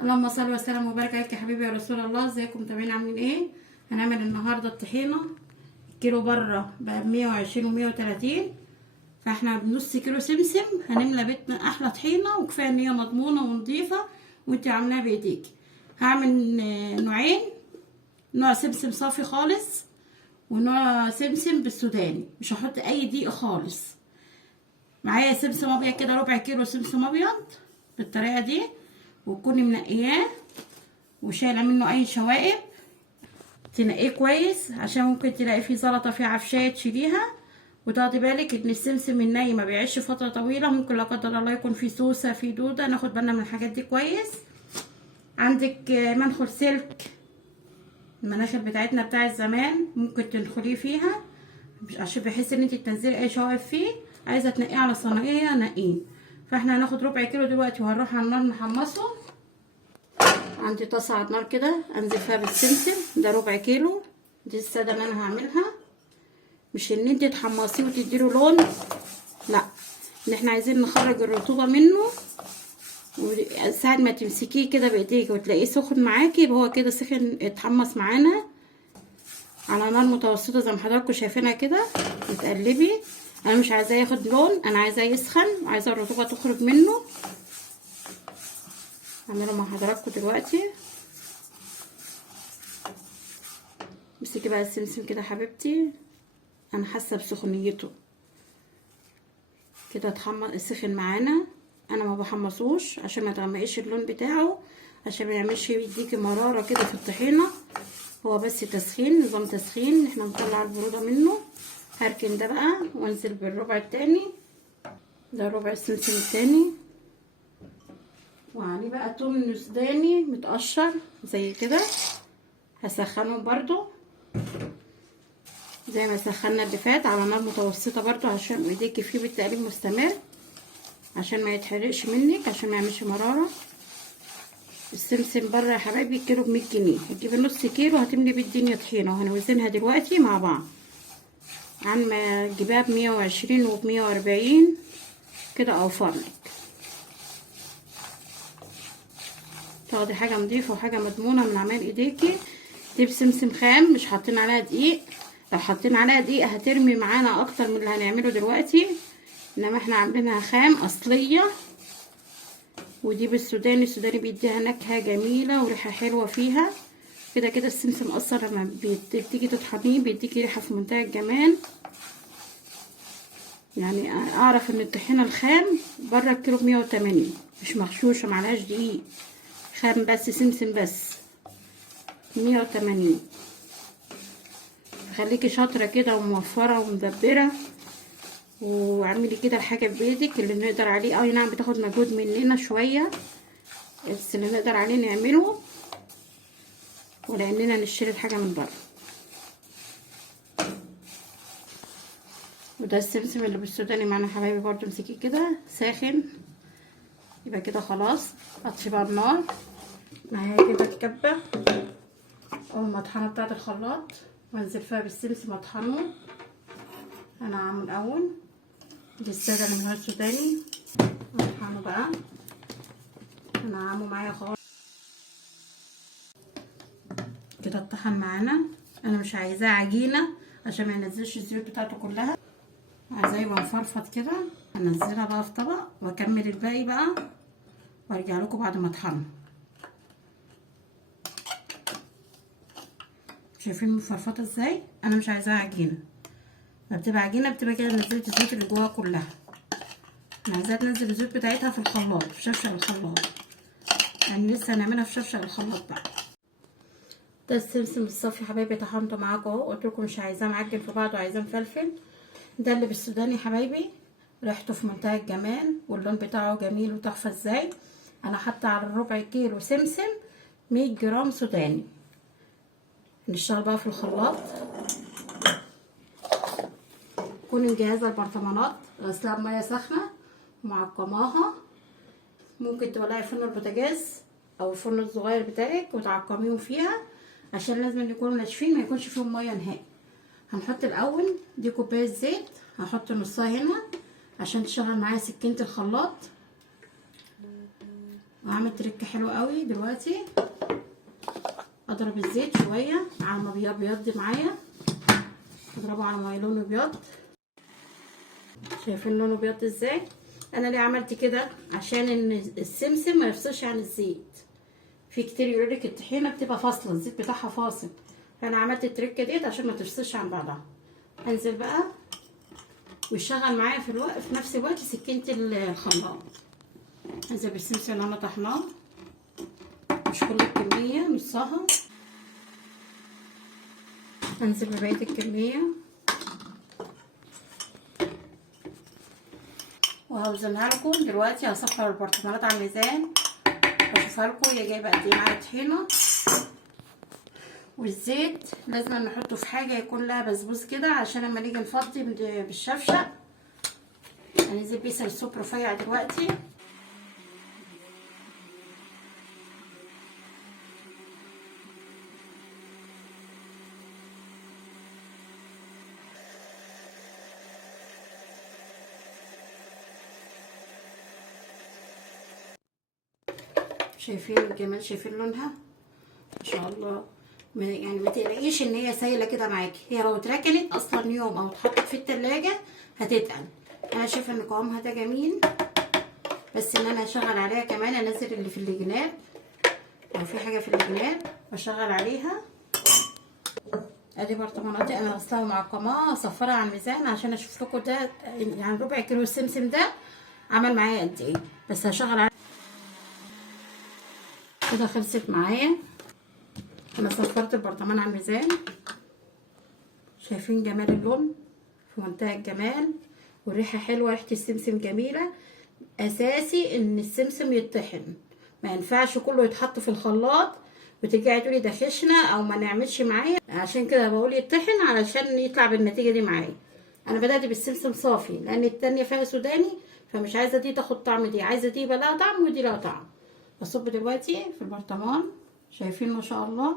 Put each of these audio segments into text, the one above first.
اللهم صل وسلم وبارك عليك يا حبيبي يا رسول الله. ازيكم متابعين عاملين ايه؟ هنعمل النهارده الطحينه. الكيلو بره بقى ب120 و130، فاحنا بنص كيلو سمسم هنملى بيتنا احلى طحينه، وكفايه ان هي مضمونه ونضيفه وانت عاملاها بايديك. هعمل نوعين، نوع سمسم صافي خالص ونوع سمسم بالسوداني، مش هحط اي دقيق خالص. معايا سمسم ابيض كده، ربع كيلو سمسم ابيض بالطريقه دي، وتكوني منقياه وشايله منه اي شوائب. تنقيه كويس عشان ممكن تلاقي فيه زلطه فيه عفشايه تشيليها، وتاخدي بالك ان السمسم الني ما بيعيش فتره طويله، ممكن لا قدر الله يكون فيه سوسه فيه دوده، ناخد بالنا من الحاجات دي كويس. عندك منخل سلك، المناخل بتاعتنا بتاعت زمان ممكن تدخليه فيها عشان بحيث ان انت تنزلي اي شوائب فيه. عايزه تنقيه على صينيه نقيه. فاحنا هناخد ربع كيلو دلوقتي وهنروح على النار نحمصه. عندي طاسه على النار كده انزل فيها بالسمسم، ده ربع كيلو. دي الساده اللي انا هعملها، مش ان انت تحمصيه وتديله لون، لا، ان احنا عايزين نخرج الرطوبه منه. وساعة ما تمسكيه كده بايديك وتلاقيه سخن معاكي، يبقى هو كده سخن اتحمص معانا. على نار متوسطه زي ما حضراتكم شايفينها كده، وتقلبي. انا مش عايزاه ياخد لون، انا عايزاه يسخن وعايزه الرطوبه تخرج منه. هعمله مع حضراتكم دلوقتي. امسكي بقى السمسم كده حبيبتي، انا حاسه بسخونيته كده، اتحمص سخن معانا. انا ما بحمصوش عشان ما تغمقيش اللون بتاعه، عشان ما يعملش يديكي مراره كده في الطحينه. هو بس تسخين، نظام تسخين، احنا نطلع البروده منه. هركن ده بقى وانزل بالربع التاني، ده ربع السمسم التاني، وعليه بقى توم سوداني متقشر زي كده. هسخنه برضو زي ما سخنا اللي فات على نار متوسطه برضو، عشان ايديكي فيه بالتقليب مستمر عشان ما يتحرقش منك، عشان ما يعملش مراره. السمسم بره يا حبايبي الكيلو ب100 جنيه، هتجيبي نص كيلو هتملي بيه الدنيا طحينه. وهنوزنها دلوقتي مع بعض، عن ما تجيبيها ب120 وب140 كده اوفر لك. تاخدي حاجه نضيفه وحاجه مضمونه من عمال ايديكي. دي بسمسم خام، مش حاطين عليها دقيق. لو حاطين عليها دقيق هترمي معانا اكتر من اللي هنعمله دلوقتي، انما احنا عاملينها خام اصليه. ودي بالسوداني، السوداني بيديها نكهه جميله وريحه حلوه فيها. كده كده السمسم اصلا لما بتيجي تطحنيه بيديكي ريحه في منتهى الجمال. يعني اعرف ان الطحينه الخام بره الكيلو ب180، مش مغشوشه معلهاش دقيق، خام بس سمسم بس 180. خليكي شاطره كده وموفره ومدبره، واعملي كده الحاجه بايدك اللي نقدر عليه. اي نعم بتاخد مجهود مننا شويه، بس اللي نقدر عليه نعمله، ولاننا نشتري الحاجه من بره. وده السمسم اللي بالسوداني معانا يا حبايبي برضو. امسكيه كده ساخن، يبقى كده خلاص. اطفي بقى النار معايا كده الكبه او المطحنه بتاعه الخلاط، وانزل فيها بالسمسم اطحنه. انا عامل الاول دي الساده اللي من غير سوداني، اطحنه بقى. انا عامله معايا خالص كده اتطحن معانا. انا مش عايزاه عجينه عشان ما ينزلش الزيوت بتاعته كلها، عايزاه يبقى مفرفط كده. هنزلها بقى في طبق واكمل الباقي بقى وارجع لكم بعد ما اطحنه. شايفين مفرفطه ازاي؟ انا مش عايزاها عجينه. ما بتبقى عجينه بتبقى كده نزلت الزيوت اللي جواها كلها. انا عايزاها تنزل الزيوت بتاعتها في الخلاط، في شفشق الخلاط، يعني لسه هنعملها في شفشق الخلاط بقى. ده السمسم الصافي حبايبي، طحنته معاكم اهو. قلت لكم مش عايزاه معجن في بعضه، عايزاه مفلفل. ده اللي بالسوداني حبايبي، ريحته في منتهى الجمال واللون بتاعه جميل وتحفه ازاي. انا حاطه على الربع كيلو سمسم 100 جرام سوداني. نشتغل بقى في الخلاط. كوني مجهزه البرطمانات، غسلها بميه سخنه ومعقماها. ممكن تولعي فرن البوتاجاز او الفرن الصغير بتاعك وتعقميهم فيها، عشان لازم يكونوا ناشفين، ما يكونش فيهم ميه نهائي. هنحط الاول دي كوبايه زيت، هحط نصها هنا عشان تشتغل معايا سكينه الخلاط وهعمل تركه حلو قوي دلوقتي. اضرب الزيت شويه على ما بيبيض معايا، اضربه على ما لونه ابيض. شايفين لونه ابيض ازاي؟ انا ليه عملت كده؟ عشان ان السمسم ما يفصلش عن الزيت. في كتير يقولك الطحينه بتبقى فاصله، الزيت بتاعها فاصل، فانا عملت التركه ديت عشان ما تفصلش عن بعضها. انزل بقى ويشغل معايا في نفس الوقت سكينه الخلاط. انزل بالسمسم اللي انا طحناه، مش كل الكميه، نصها. انزل ببقيه الكميه وهوزنها لكم دلوقتي. هصفر البرطمانات على الميزان واشوفها لكم هي جايبه قد ايه معايا طحينه. والزيت لازم نحطه في حاجه يكون لها بسبوس كده عشان لما نيجي نفضي بالشفشه. هننزل بيه سلسوب رفيع دلوقتي. شايفين الجمال؟ شايفين لونها؟ ما شاء الله. يعني ما تقلقيش ان هي سايله كده معاكي، هي لو اتركنت اصلا يوم او اتحطت في التلاجة هتتقل. انا شايفه ان قوامها ده جميل، بس ان انا اشغل عليها كمان، انزل اللي في الجناب، لو في حاجه في الجناب بشغل عليها. ادي برطماناتي انا غسلاها ومعقماها، اصفرها على الميزان عشان اشوف لكم ده يعني ربع كيلو السمسم ده عمل معايا قد ايه. بس هشغل عليها كده. خلصت معايا، انا صفرت البرطمان على الميزان. شايفين جمال اللون؟ في منتهى الجمال، والريحه حلوه، ريحه السمسم جميله. اساسي ان السمسم يتطحن، ما ينفعش كله يتحط في الخلاط وترجعي تقولي ده خشنه او ما نعملش معايا. عشان كده بقول يتطحن علشان يطلع بالنتيجه دي معايا. انا بدات بالسمسم صافي لان التانيه فيها سوداني، فمش عايزه دي تاخد طعم دي، عايزه دي يبقى لها طعم ودي لها طعم. بصب دلوقتي في البرطمان. شايفين ما شاء الله؟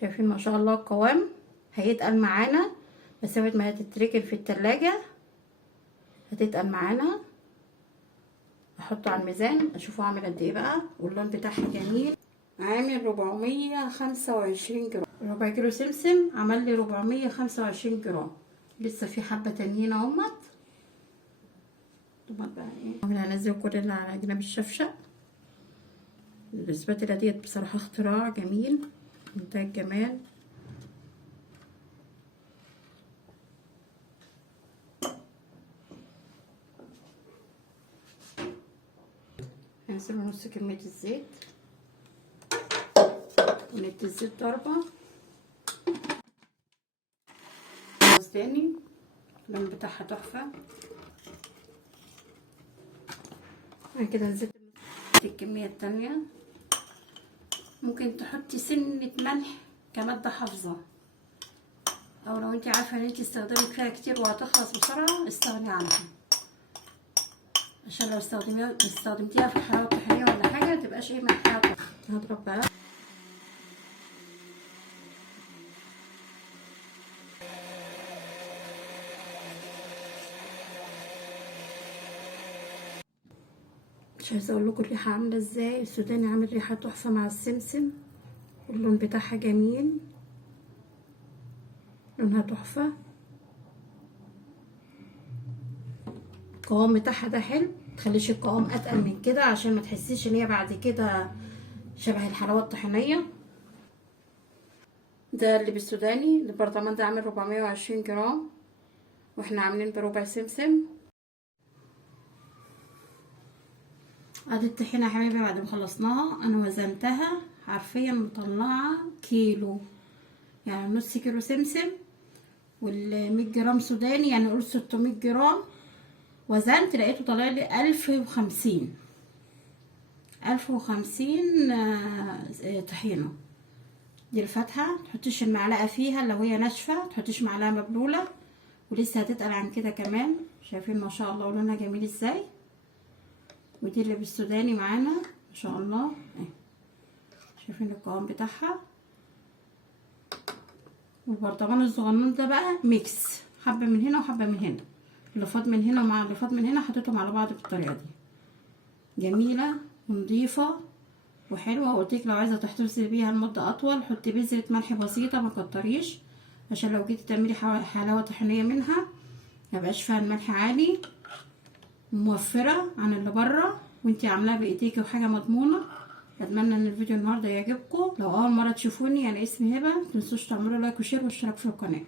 شايفين ما شاء الله القوام؟ هيتقل معانا مسافه ما هتتركن في التلاجة، هتتقل معانا. احطه على الميزان اشوفه عامل قد ايه بقى، واللون بتاعها جميل. عامل 425 جرام. ربع كيلو سمسم عمل لي 425 جرام. لسه في حبه تانيين اهمت. طبعا بقى ايه، هنزل كل اللي على جناب الشفشه. الاسباتيلا ديت بصراحه اختراع جميل، منتهى الجمال. هنزل نص كميه الزيت وندي الزيت ضربه تاني. اللون بتاعها تحفه. بعد كده نزلت الكميه التانية. ممكن تحطي سنه ملح كماده حافظه، او لو انت عارفه ان انت استخدمت فيها كتير وهتخلص بسرعه استغني عنها، عشان لو استخدمتيها في الحلاوه الطحينيه ولا حاجه متبقاش ايه ملحها. هضرب بقى. مش عايزه اقول لكم الريحه عامله ازاي. السوداني عامل ريحه تحفه مع السمسم، واللون بتاعها جميل، لونها تحفه. القوام بتاعها ده حلو، متخليش القوام اتقل من كده عشان ما تحسيش ان هي بعد كده شبه الحلاوه الطحينيه. ده اللي بالسوداني. البرطمان ده عامل 420 جرام، واحنا عاملين بربع سمسم. ادي الطحينه يا حبايبي بعد ما خلصناها انا وزنتها حرفيا مطلعه كيلو، يعني نص كيلو سمسم وال100 جرام سوداني، يعني قول 600 جرام. وزنت لقيته طالع لي 1050 طحينه. دي الفاتحه، متحطيش المعلقه فيها لو هي ناشفه، متحطيش معلقه مبلوله، ولسه هتتقل عن كده كمان. شايفين ما شاء الله لونها جميل ازاي. ودي اللي بالسوداني معانا ما شاء الله. شايفين القوام بتاعها. والبرطمان الصغنون ده بقى ميكس، حبه من هنا وحبه من هنا، اللي فاض من هنا ومع اللي فاض من هنا حطيتهم على بعض بالطريقه دي. جميلة ونضيفة وحلوة. وقلتلك لو عايزة تحتفظي بيها لمدة اطول حطي بذرة ملح بسيطة، ما كتريش، عشان لو جيتي تعملي حلاوة طحينية منها ميبقاش فيها الملح عالي. موفرة عن اللي بره وانتي عاملاها بايديكي وحاجة مضمونة. اتمنى ان الفيديو النهارده يعجبكم. لو اول مرة تشوفوني انا اسمي هبة، متنسوش تعملوا لايك وشير واشتراك في القناة.